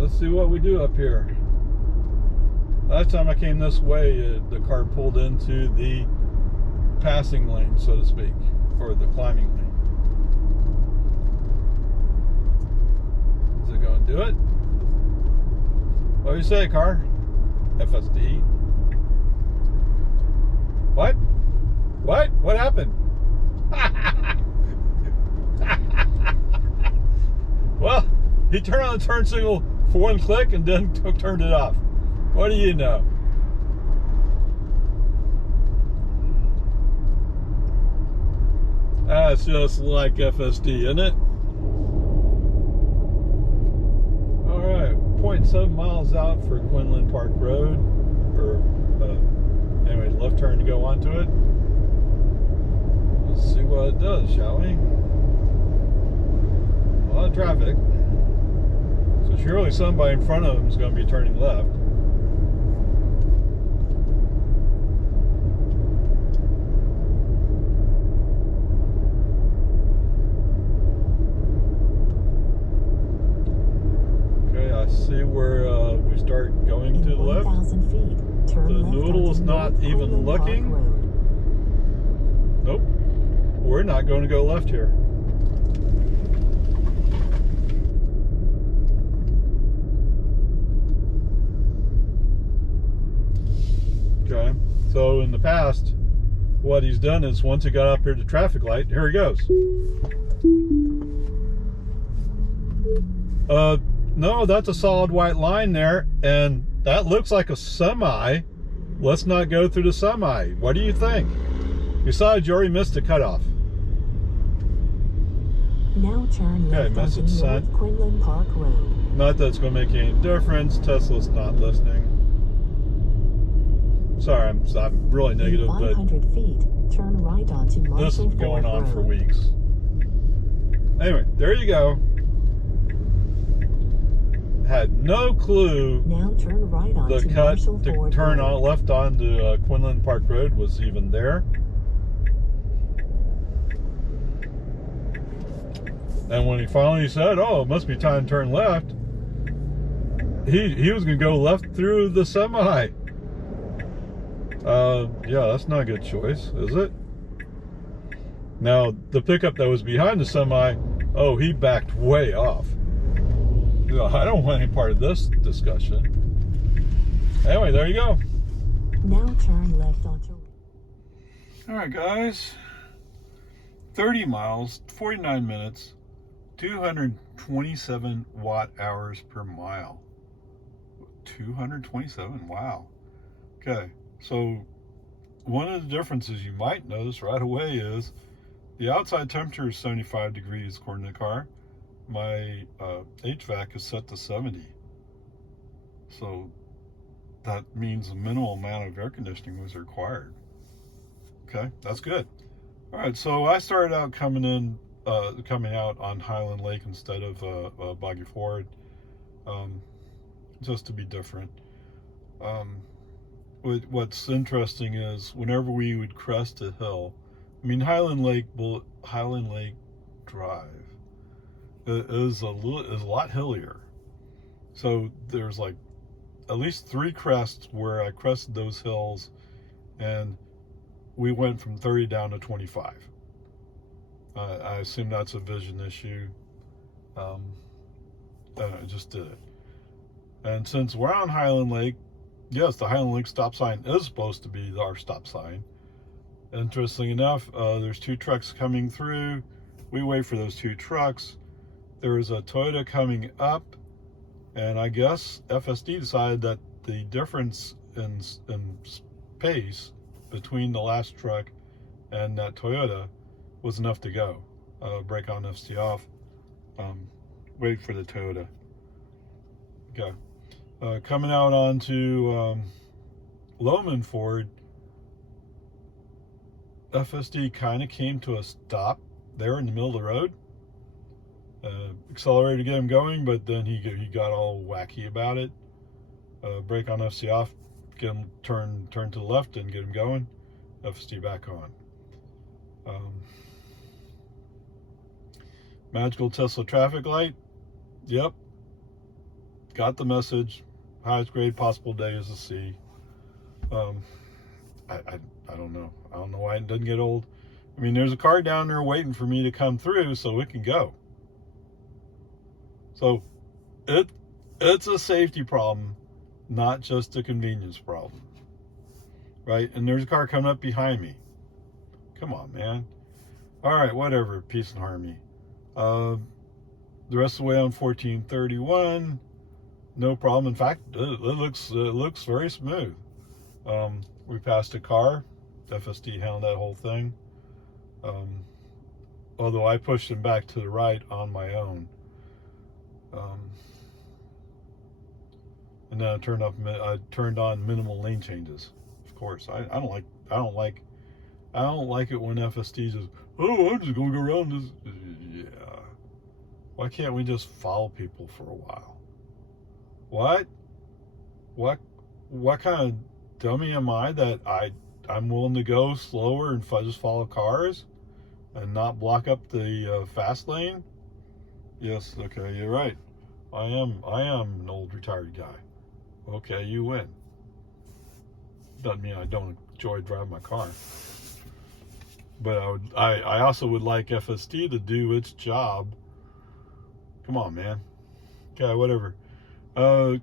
let's see what we do up here. Last time I came this way, the car pulled into the passing lane, so to speak, or the climbing lane. Is it going to do it? What do you say, car? FSD. What? What? What happened? Well, he turned on the turn signal for one click and then turned it off. What do you know? That's just like FSD, isn't it? Alright, 0.7 miles out for Quinlan Park Road. Anyways, left turn to go onto it. Let's see what it does, shall we? A lot of traffic. So surely somebody in front of them is going to be turning left. Okay, I see where we start going to the left. 1,000 feet, turn The left noodle is onto not North even Quinlan Park looking. Road. Nope. We're not going to go left here. Okay. So in the past, what he's done is once he got up here to traffic light, here he goes. No, that's a solid white line there, and that looks like a semi. Let's not go through the semi. What do you think? Besides, you already missed the cutoff. Now turn left onto message sent. North Quinlan Park Road. Not that it's going to make any difference. Tesla's not listening. Sorry, I'm really negative, In 500 feet, turn right onto Marshall this is going Ford on Road. for weeks. Anyway, there you go. Had no clue Now turn right onto the cut Marshall to Ford turn Road. on left onto Quinlan Park Road was even there. And when he finally said, "Oh, it must be time to turn left," he was going to go left through the semi. Yeah, that's not a good choice, is it? Now, the pickup that was behind the semi, oh, he backed way off. I don't want any part of this discussion. Anyway, there you go. Now turn left onto... Alright guys, 30 miles, 49 minutes, 227 watt hours per mile. 227, wow. Okay, so one of the differences you might notice right away is the outside temperature is 75 degrees according to the car. My HVAC is set to 70. So that means a minimal amount of air conditioning was required. Okay, that's good. All right, so I started out coming out on Highland Lake instead of Boggy Ford, just to be different. What's interesting is whenever we would crest a hill, I mean Highland Lake Drive is a lot hillier. So there's like at least 3 crests where I crested those hills, and we went from 30 down to 25. I assume that's a vision issue. I just did it. And since we're on Highland Lake, yes, the Highland Lake stop sign is supposed to be our stop sign. Interesting enough, there's 2 trucks coming through. We wait for those 2 trucks. There is a Toyota coming up, and I guess FSD decided that the difference in pace between the last truck and that Toyota was enough to go. Brake on, FSD off. Wait for the Toyota. Okay. Coming out onto Lowman Ford, FSD kind of came to a stop there in the middle of the road. Accelerated to get him going, but then he got all wacky about it. Brake on, FSD off, get him turn to the left and get him going. FSD back on. Magical Tesla traffic light. Yep. got the message. Highest grade possible day is a C. I don't know. I don't know why it doesn't get old. I mean, there's a car down there waiting for me to come through so it can go. So it's a safety problem, not just a convenience problem. Right? And there's a car coming up behind me. Come on, man. All right, whatever. Peace and harmony. The rest of the way on 1431, no problem. In fact, it looks very smooth. We passed a car. FSD handled that whole thing. Although I pushed him back to the right on my own. And then I turned on minimal lane changes. Of course, I don't like it when FSD says, "Oh, I'm just gonna go around this." Yeah. Why can't we just follow people for a while? What kind of dummy am I that I'm willing to go slower and just follow cars and not block up the fast lane? Yes, okay, you're right. I am an old retired guy. Okay, you win. Doesn't mean I don't enjoy driving my car. But I also would like FSD to do its job. Come on, man. Okay, whatever.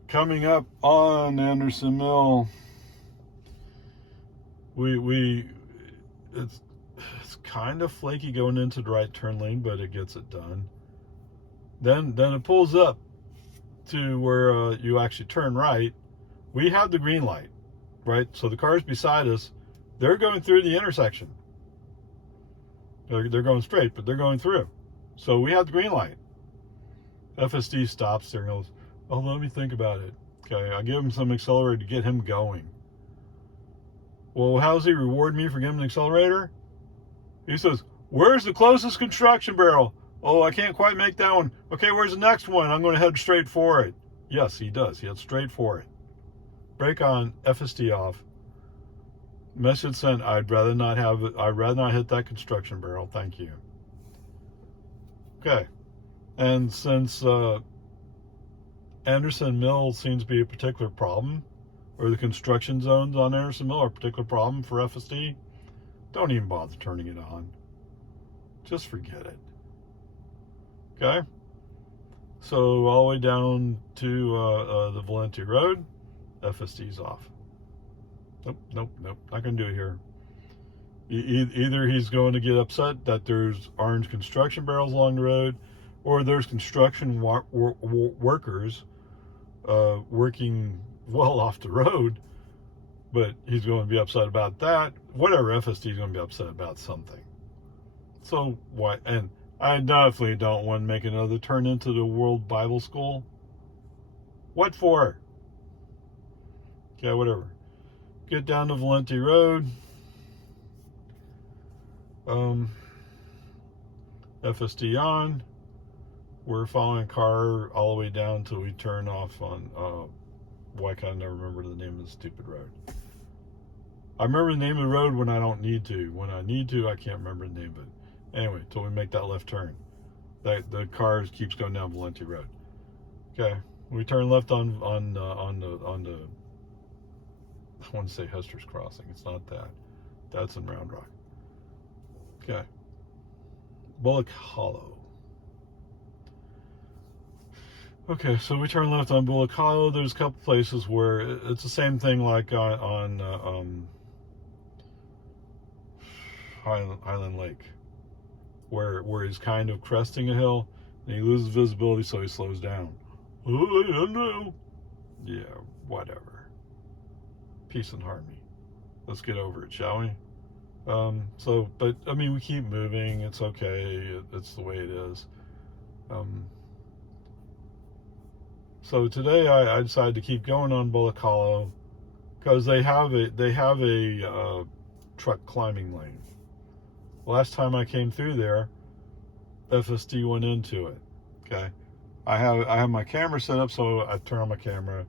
Coming up on Anderson Mill, it's kind of flaky going into the right turn lane, but it gets it done. Then it pulls up to where you actually turn right. We have the green light, right? So the cars beside us, they're going through the intersection. They're going straight, but they're going through. So we have the green light. FSD stops there and goes, "Oh, let me think about it." Okay, I give him some accelerator to get him going. Well, how does he reward me for giving him an accelerator? He says, "Where's the closest construction barrel?" "Oh, I can't quite make that one." "Okay, where's the next one?" "I'm going to head straight for it." Yes, he does. He heads straight for it. Brake on, FSD off. Message sent, I'd rather not hit that construction barrel. Thank you. Okay. And since Anderson Mill seems to be a particular problem, or the construction zones on Anderson Mill are a particular problem for FSD, don't even bother turning it on. Just forget it. Okay? So all the way down to the Valenti Road, FSD's off. Nope. Not going to do it here. Either he's going to get upset that there's orange construction barrels along the road, or there's construction workers working well off the road, but he's going to be upset about that. Whatever, FSD is going to be upset about something. So why? And I definitely don't want to make another turn into the World Bible School. What for? Okay, whatever. Get down to Valenti Road. FSD on. We're following a car all the way down till we turn off on, why can't I never remember the name of the stupid road? I remember the name of the road when I don't need to. When I need to, I can't remember the name of it. Anyway, till we make that left turn. The car keeps going down Valenti Road. Okay, we turn left on the I want to say Hester's Crossing. It's not that. That's in Round Rock. Okay. Bullock Hollow. Okay, so we turn left on Bullock Hollow. There's a couple places where it's the same thing like on Highland Lake, where he's kind of cresting a hill and he loses visibility, so he slows down. Oh, I don't know. Yeah, whatever. Peace and harmony. Let's get over it, shall we? But I mean, we keep moving. It's okay. It's the way it is. So today I decided to keep going on Bullock Hollow because they have a truck climbing lane. Last time I came through there, FSD went into it. Okay, I have my camera set up, so I turn on my camera.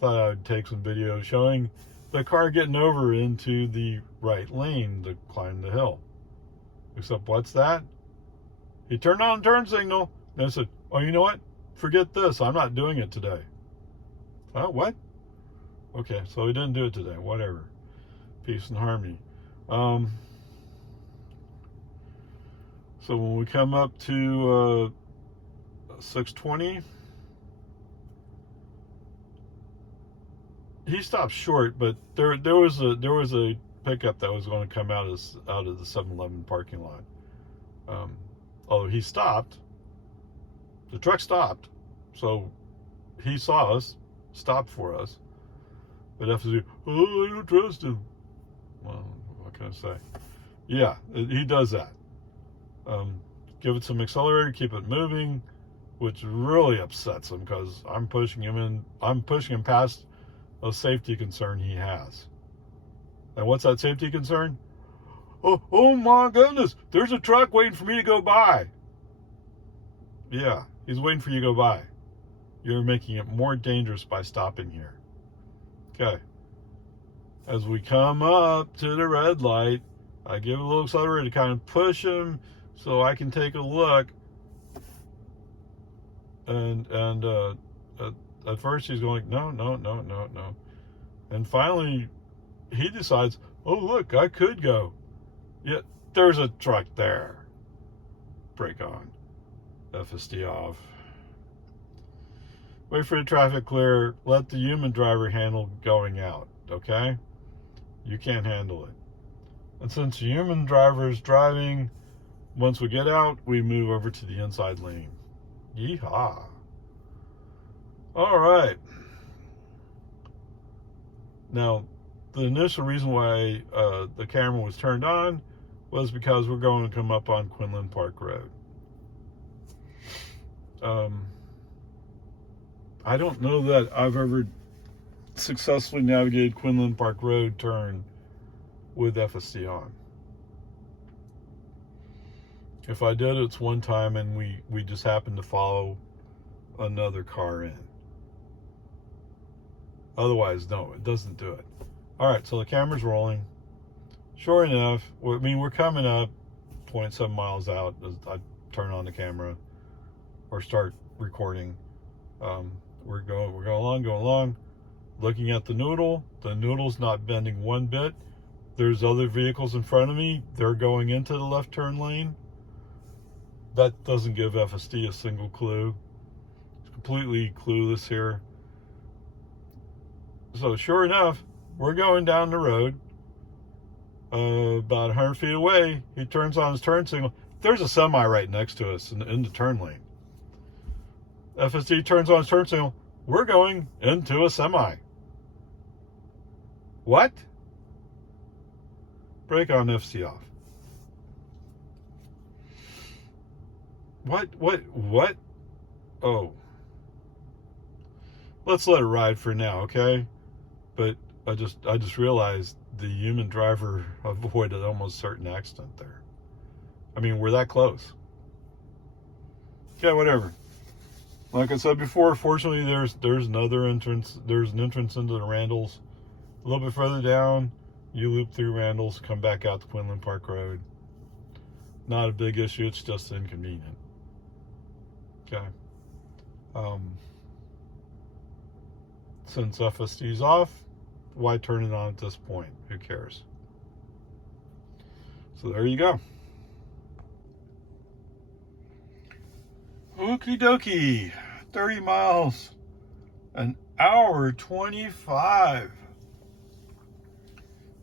Thought I'd take some video showing the car getting over into the right lane to climb the hill. Except what's that? He turned on turn signal and I said, "Oh, you know what? Forget this. I'm not doing it today." Oh, what? Okay, so we didn't do it today. Whatever. Peace and harmony. So when we come up to 620, he stopped short, but there was a pickup that was going to come out of the 7-Eleven parking lot. Although he stopped, the truck stopped, so he saw us, stopped for us. But FSD, oh, I don't trust him. Well, what can I say? Yeah, he does that. Give it some accelerator, keep it moving, which really upsets him because I'm pushing him past a safety concern he has. And what's that safety concern? Oh my goodness, there's a truck waiting for me to go by. Yeah, he's waiting for you to go by. You're making it more dangerous by stopping here. Okay. As we come up to the red light, I give a little accelerator to kind of push him so I can take a look. And at first he's going, no. And finally he decides, oh look, I could go. Yeah, there's a truck there. Brake on. FSD off. Wait for the traffic clear. Let the human driver handle going out, okay? You can't handle it. And since the human driver is driving, once we get out, we move over to the inside lane. Yeehaw. All right. Now, the initial reason why the camera was turned on was because we're going to come up on Quinlan Park Road. I don't know that I've ever successfully navigated Quinlan Park Road turn with FSD on. If I did, it's one time and we just happened to follow another car in. Otherwise, no, it doesn't do it. All right, so the camera's rolling. Sure enough, I mean, we're coming up 0.7 miles out as I turn on the camera or start recording. We're going along, looking at the noodle. The noodle's not bending one bit. There's other vehicles in front of me. They're going into the left turn lane. That doesn't give FSD a single clue. It's completely clueless here. So sure enough, we're going down the road. About 100 feet away, he turns on his turn signal. There's a semi right next to us in the turn lane. FSD turns on his turn signal. We're going into a semi. What? Brake on, FC off. What? Oh. Let's let it ride for now, okay? But I just realized the human driver avoided almost certain accident there. I mean, we're that close. Okay, whatever. Like I said before, fortunately there's another entrance. There's an entrance into the Randalls. A little bit further down, you loop through Randalls, come back out to Quinlan Park Road. Not a big issue, it's just inconvenient. Okay. Since FSD's off, why turn it on at this point? Who cares? So there you go. Okie dokie. 30 miles an hour, 25.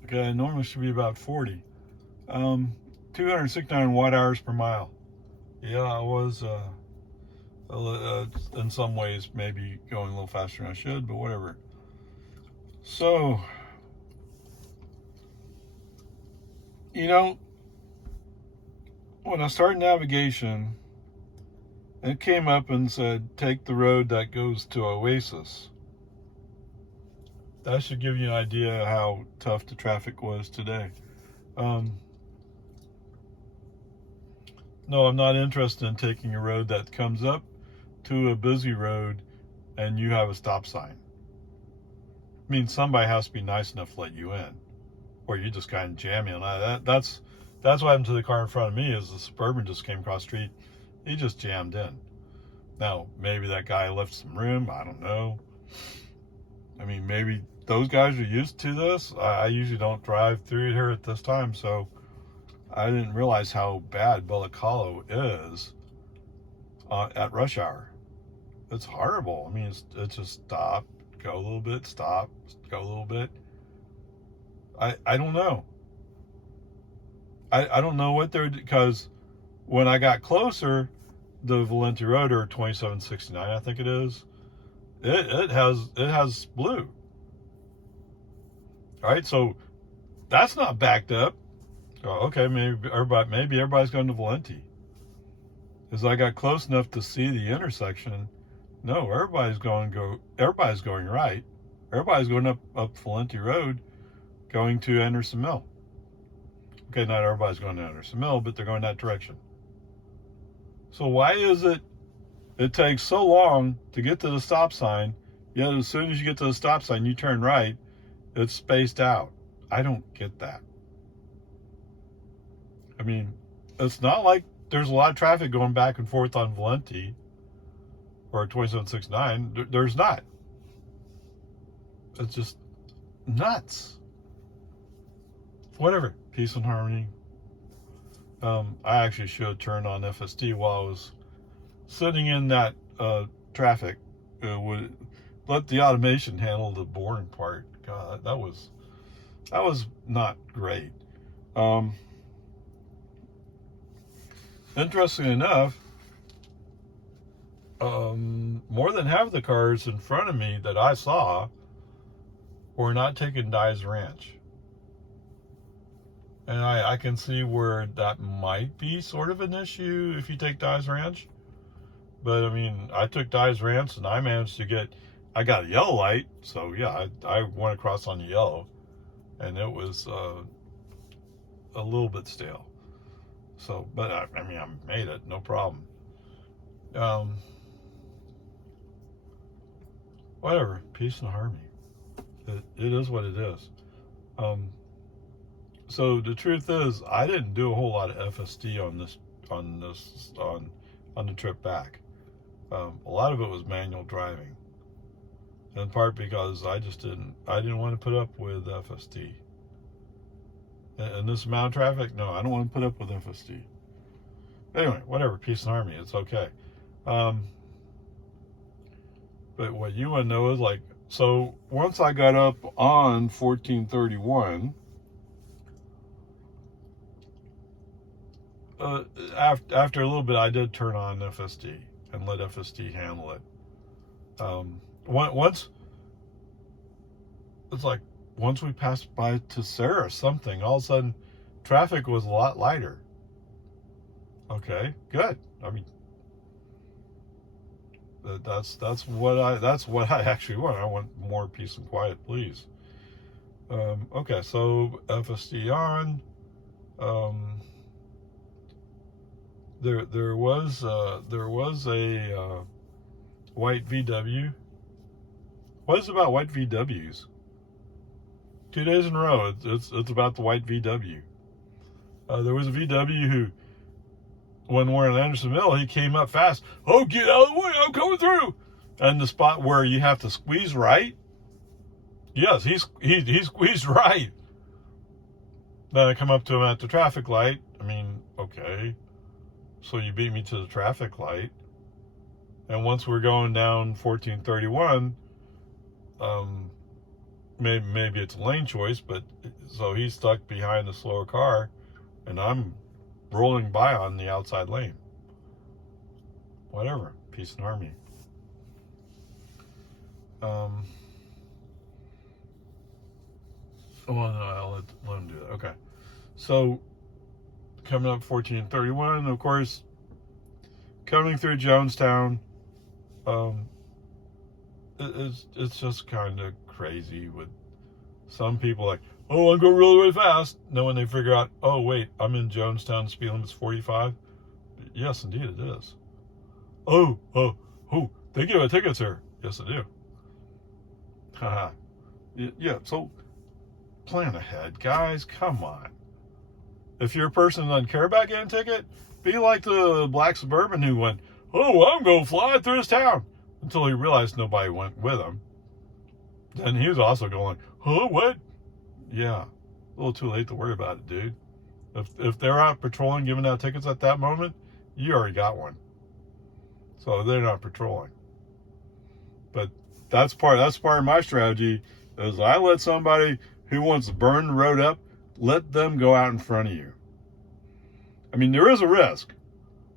Okay, normally should be about 40. 269 watt hours per mile. Yeah, I was in some ways maybe going a little faster than I should, but whatever. So, you know, when I started navigation, it came up and said, take the road that goes to Oasis. That should give you an idea how tough the traffic was today. No, I'm not interested in taking a road that comes up to a busy road and you have a stop sign. I mean, somebody has to be nice enough to let you in, or you just kind of jam in. That's what happened to the car in front of me. Is the Suburban just came across the street, he just jammed in. Now maybe that guy left some room, I don't know, I mean, maybe those guys are used to this. I usually don't drive through here at this time, so I didn't realize how bad Bullock Hollow is at rush hour. It's horrible. I mean, it's just stop, go a little bit, stop, go a little bit. I don't know. I don't know what they're, because when I got closer, the Valenti Road, or 2769, I think it is, it has blue. All right, so that's not backed up. Oh, okay, maybe everybody's going to Valenti. As I got close enough to see the intersection, no, everybody's going right. Everybody's going up Valenti Road, going to Anderson Mill. Okay, not everybody's going to Anderson Mill, but they're going that direction. So why is it takes so long to get to the stop sign, yet as soon as you get to the stop sign, you turn right, it's spaced out? I don't get that. I mean, it's not like there's a lot of traffic going back and forth on Valenti or 2769. There's not. It's just nuts. Whatever. Peace and harmony. I actually should turn on FSD while I was sitting in that traffic. Would let the automation handle the boring part. God, that was not great. Interesting enough, more than half of the cars in front of me that I saw were not taking Dye's Ranch. And I can see where that might be sort of an issue if you take Dye's Ranch. But, I mean, I took Dye's Ranch and I managed to I got a yellow light. So, yeah, I went across on the yellow. And it was a little bit stale. So, but, I mean, I made it. No problem. Whatever. Peace and harmony. It is what it is. So the truth is, I didn't do a whole lot of FSD on the trip back. A lot of it was manual driving, in part because I didn't want to put up with FSD. And this amount of traffic, no, I don't want to put up with FSD. Anyway, whatever, peace and harmony, it's okay. But what you want to know is, like, so once I got up on 1431, after a little bit, I did turn on FSD and let FSD handle it. Once we passed by to Sarah, something, all of a sudden, traffic was a lot lighter. Okay, good. I mean, that's what I actually want. I want more peace and quiet, please. Okay, so FSD on. There was a white VW. What is it about white VWs? 2 days in a row, it's about the white VW. There was a VW who, when we're in Anderson Mill, he came up fast. Oh, get out of the way! I'm coming through. And the spot where you have to squeeze right. Yes, he squeezed right. Then I come up to him at the traffic light. I mean, okay. So you beat me to the traffic light. And once we're going down 1431, maybe it's a lane choice, but so he's stuck behind the slower car, and I'm rolling by on the outside lane. Whatever. Peace and harmony. Oh, no, I'll let him do that. Okay. So, coming up 1431, of course, coming through Jonestown, it's just kind of crazy with some people like, oh, I'm going really, really fast. No, when they figure out, oh, wait, I'm in Jonestown, speed limit's 45. Yes, indeed it is. Oh, they give a ticket, sir. Yes, they do. Haha. Yeah, so plan ahead, guys. Come on. If you're a person who doesn't care about getting a ticket, be like the black suburban who went, oh, I'm going to fly through this town, until he realized nobody went with him. then he was also going, huh, what? Yeah, a little too late to worry about it, dude. If they're out patrolling, giving out tickets at that moment, you already got one. So they're not patrolling. But that's part of my strategy is I let somebody who wants to burn the road up, let them go out in front of you. I mean, there is a risk.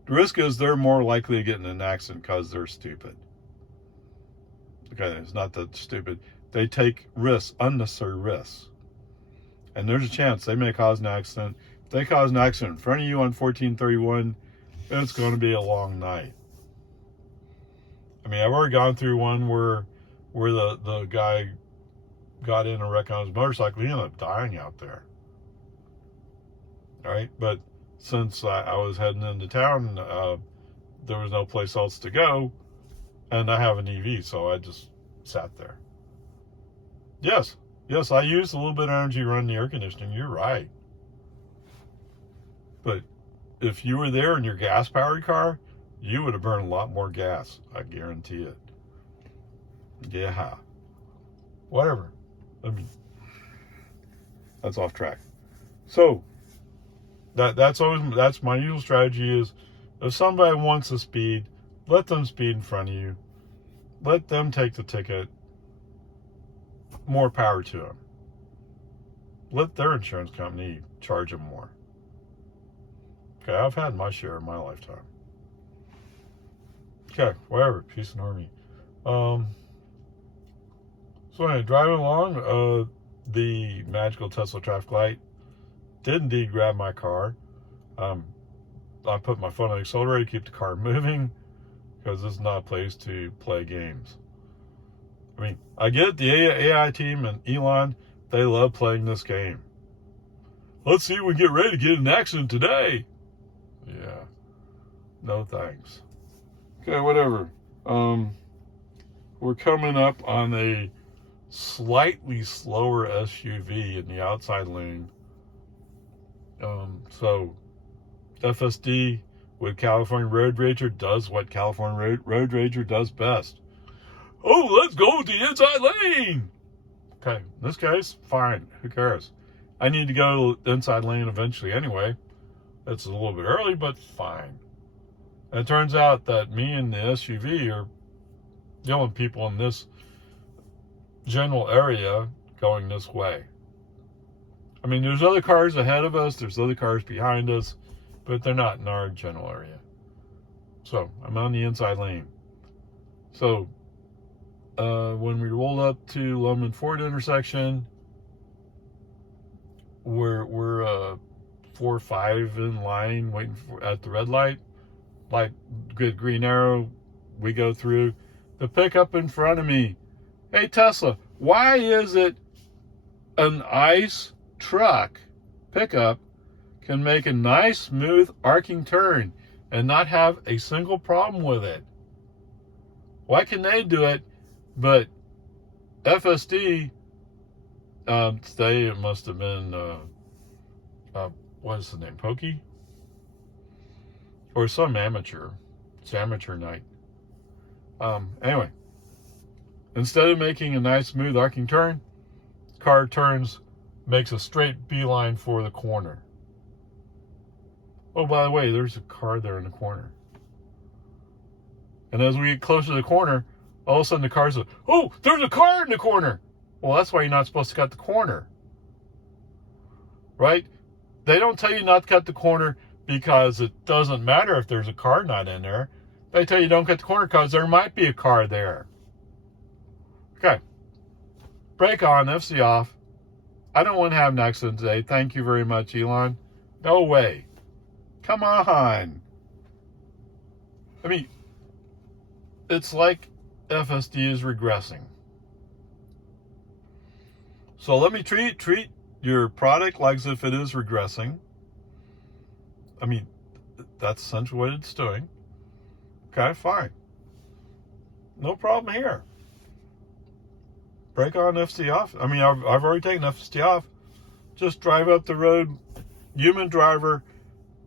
The risk is they're more likely to get in an accident because they're stupid. Okay, it's not that stupid. They take risks, unnecessary risks. And there's a chance they may cause an accident. If they cause an accident in front of you on 1431, it's going to be a long night. I mean, I've already gone through one where the guy got in a wreck on his motorcycle. He ended up dying out there. All right, but since I was heading into town, there was no place else to go, and I have an EV, so I just sat there. Yes, I used a little bit of energy running the air conditioning. You're right. But if you were there in your gas-powered car, you would have burned a lot more gas. I guarantee it. Yeah. Whatever. I mean, that's off track. So that's my usual strategy is if somebody wants to speed, let them speed in front of you. Let them take the ticket. More power to them. Let their insurance company charge them more. Okay, I've had my share in my lifetime. Okay, whatever. Peace and harmony. So anyway, driving along, the magical Tesla traffic light did indeed grab my car. I put my foot on the accelerator to keep the car moving because this is not a place to play games. I mean, I get the AI team and Elon, they love playing this game. Let's see if we get ready to get in an accident today. Yeah. No thanks. Okay, whatever. We're coming up on a slightly slower SUV in the outside lane. So FSD with California Road Rager does what California Road Rager does best. Oh, let's go to the inside lane. Okay, in this case, fine. Who cares? I need to go to the inside lane eventually anyway. It's a little bit early, but fine. And it turns out that me and the SUV are the only people in this general area going this way. I mean, there's other cars ahead of us, there's other cars behind us, but they're not in our general area. So, I'm on the inside lane. So, when we rolled up to Loman Ford intersection, we're 4 or 5 in line waiting at the red light. Like good green arrow, we go through. The pickup in front of me. Hey Tesla, why is it an ICE truck pickup can make a nice smooth arcing turn and not have a single problem with it? Why can they do it, but FSD, today it must have been, what is the name, Pokey? Or some amateur. It's amateur night. Anyway, instead of making a nice smooth arcing turn, car turns, makes a straight beeline for the corner. Oh, by the way, there's a car there in the corner. And as we get closer to the corner, all of a sudden the car says, oh, there's a car in the corner. Well, that's why you're not supposed to cut the corner. Right? They don't tell you not to cut the corner because it doesn't matter if there's a car not in there. They tell you don't cut the corner because there might be a car there. Okay. Brake on, FC off. I don't want to have an accident today. Thank you very much, Elon. No way. Come on. I mean, it's like FSD is regressing. So let me treat your product like as if it is regressing. I mean, that's essentially what it's doing. Okay, fine. No problem here. Brake on, FC off. I mean, I've already taken FC off. Just drive up the road, human driver,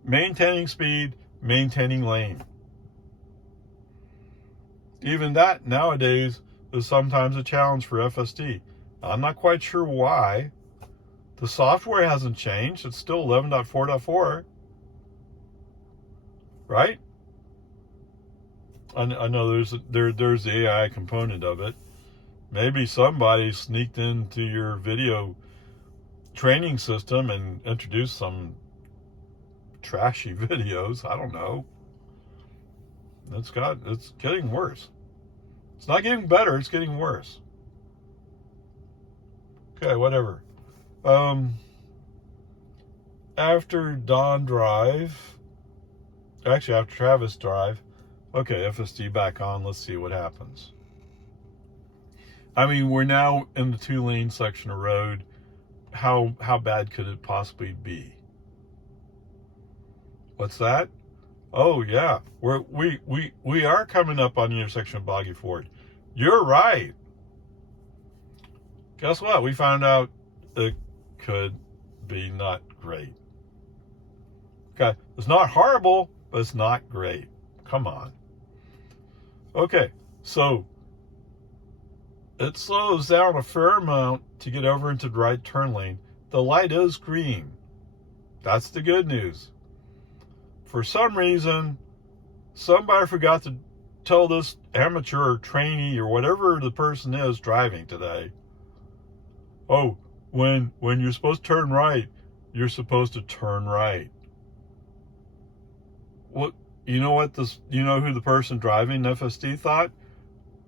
maintaining speed, maintaining lane. Even that nowadays is sometimes a challenge for FSD. I'm not quite sure why. The software hasn't changed. It's still 11.4.4, right? I know there's the AI component of it. Maybe somebody sneaked into your video training system and introduced some trashy videos. I don't know. It's getting worse. It's not getting better, it's getting worse. Okay, whatever. After Don Drive, actually after Travis Drive, okay, FSD back on, let's see what happens. I mean, we're now in the 2-lane section of road. How bad could it possibly be? What's that? Oh yeah, we are coming up on the intersection of Boggy Ford. You're right. Guess what? We found out it could be not great. Okay, it's not horrible, but it's not great. Come on. Okay, so it slows down a fair amount to get over into the right turn lane. The light is green. That's the good news. For some reason, somebody forgot to tell this amateur or trainee or whatever the person is driving today, oh, when you're supposed to turn right, you're supposed to turn right. What, you know who the person driving FSD thought?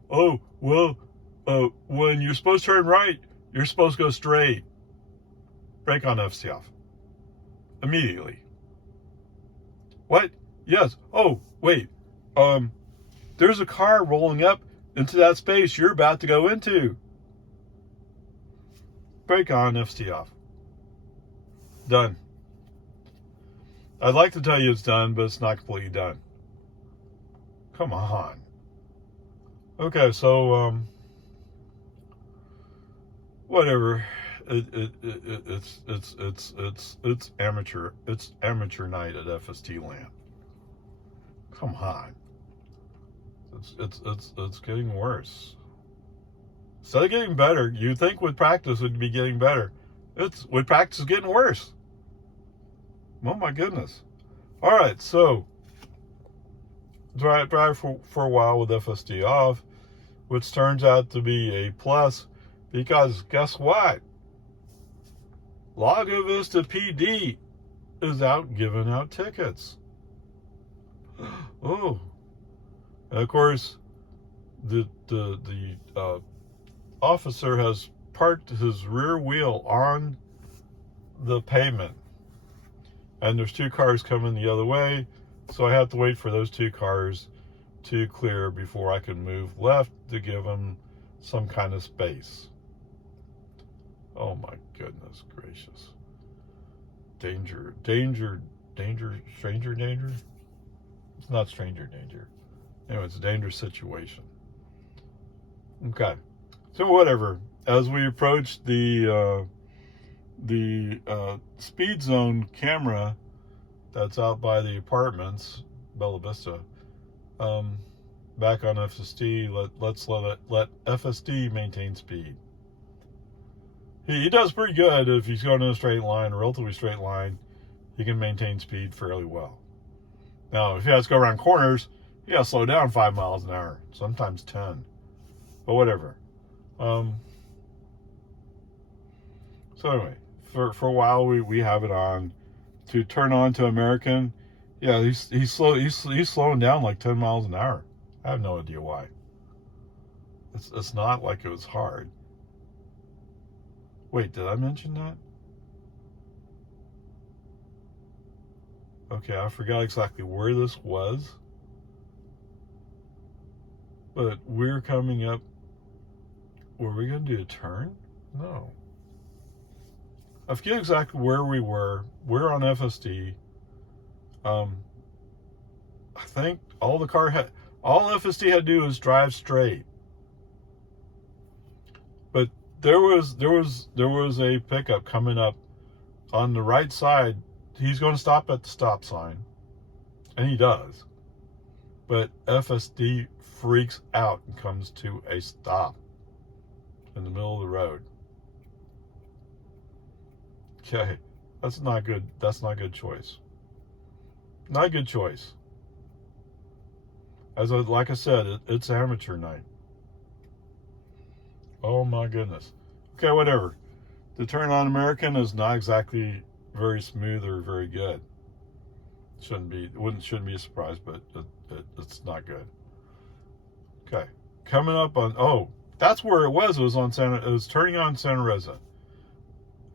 Oh, well, when you're supposed to turn right, you're supposed to go straight. Brake on FSD off. Immediately. What? Yes. Oh, wait. There's a car rolling up into that space you're about to go into. Brake on, FSD off. Done. I'd like to tell you it's done, but it's not completely done. Come on. Okay, so whatever. It's amateur. It's amateur night at FST land. Come on. It's getting worse. Instead of getting better, you'd think with practice it would be getting better. With practice, it's getting worse. Oh my goodness. All right, so drive for a while with FSD off, which turns out to be a plus because guess what? Lago Vista PD is out giving out tickets. Oh, and of course, the officer has parked his rear wheel on the pavement, and there's 2 cars coming the other way, so I have to wait for those 2 cars to clear before I can move left to give them some kind of space. Oh my goodness gracious. Danger. Stranger danger? It's not stranger danger. Anyway, it's a dangerous situation. Okay. So whatever. As we approach the speed zone camera that's out by the apartments, Bella Vista, back on FSD, let's let FSD maintain speed. He does pretty good if he's going in a straight line, a relatively straight line. He can maintain speed fairly well. Now, if he has to go around corners, he has to slow down 5 miles an hour, sometimes 10. But whatever. So anyway, for a while we have it on to turn on to American. Yeah, he's slowing down like 10 miles an hour. I have no idea why. It's not like it was hard. Wait, did I mention that? Okay, I forgot exactly where this was. But we're coming up. Were we going to do a turn? No. I forget exactly where we were. We're on FSD. I think all FSD had to do was drive straight. But there was a pickup coming up on the right side. He's going to stop at the stop sign, and he does. But FSD freaks out and comes to a stop in the middle of the road. Okay, that's not good. That's not a good choice. Not a good choice. Like I said, it's amateur night. Oh my goodness. Okay, whatever. The turn on American is not exactly very smooth or very good. Shouldn't be a surprise, but it's not good. Okay, coming up on, oh, that's where it was. It was turning on Santa Rosa.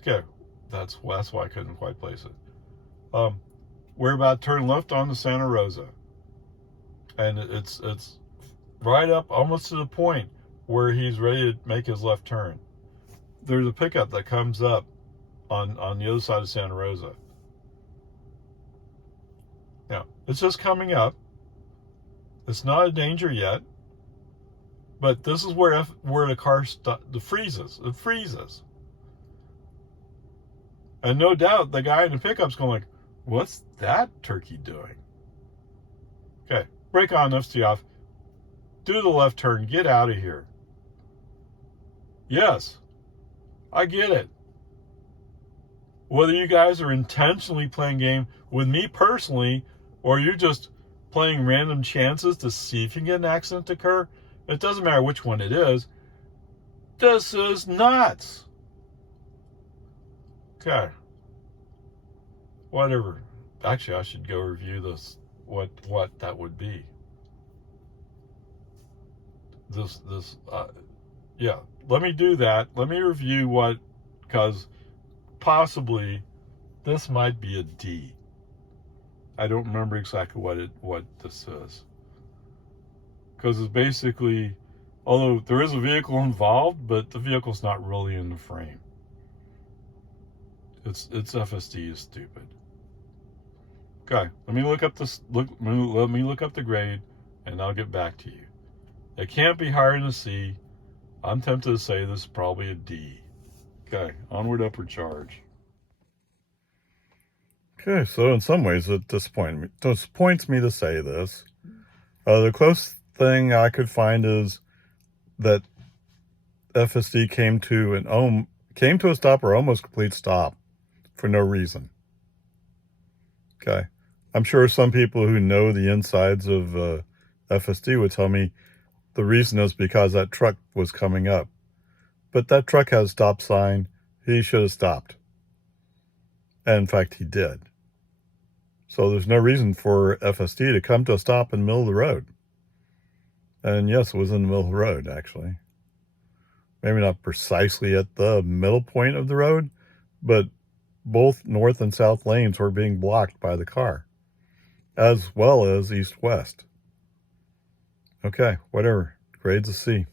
Okay, that's why I couldn't quite place it. We're about to turn left onto Santa Rosa, and it's right up almost to the point where he's ready to make his left turn. There's a pickup that comes up on the other side of Santa Rosa. Now, it's just coming up. It's not a danger yet, but this is where the car freezes. It freezes. And no doubt the guy in the pickup's going like, what's that turkey doing? Okay, brake on, lift you off. Do the left turn. Get out of here. Yes, I get it. Whether you guys are intentionally playing game with me personally, or you're just playing random chances to see if you can get an accident to occur, it doesn't matter which one it is. This is nuts. Okay. Whatever. Actually, I should go review this. What that would be. Yeah. Let me do that. Let me review because possibly this might be a D. I don't remember exactly what this is. Because it's basically, although there is a vehicle involved, but the vehicle's not really in the frame. Its FSD is stupid. Okay, let me look up let me look up the grade, and I'll get back to you. It can't be higher than a C. I'm tempted to say this is probably a D. Okay, onward, upward charge. Okay, so in some ways it disappoints me to say this. The closest thing I could find is that FSD came to a stop or almost complete stop for no reason. Okay, I'm sure some people who know the insides of FSD would tell me the reason is because that truck was coming up. But that truck has a stop sign. He should have stopped. And in fact, he did. So there's no reason for FSD to come to a stop in the middle of the road. And yes, it was in the middle of the road, actually. Maybe not precisely at the middle point of the road, but both north and south lanes were being blocked by the car, as well as east-west. Okay, whatever. Grade's a C.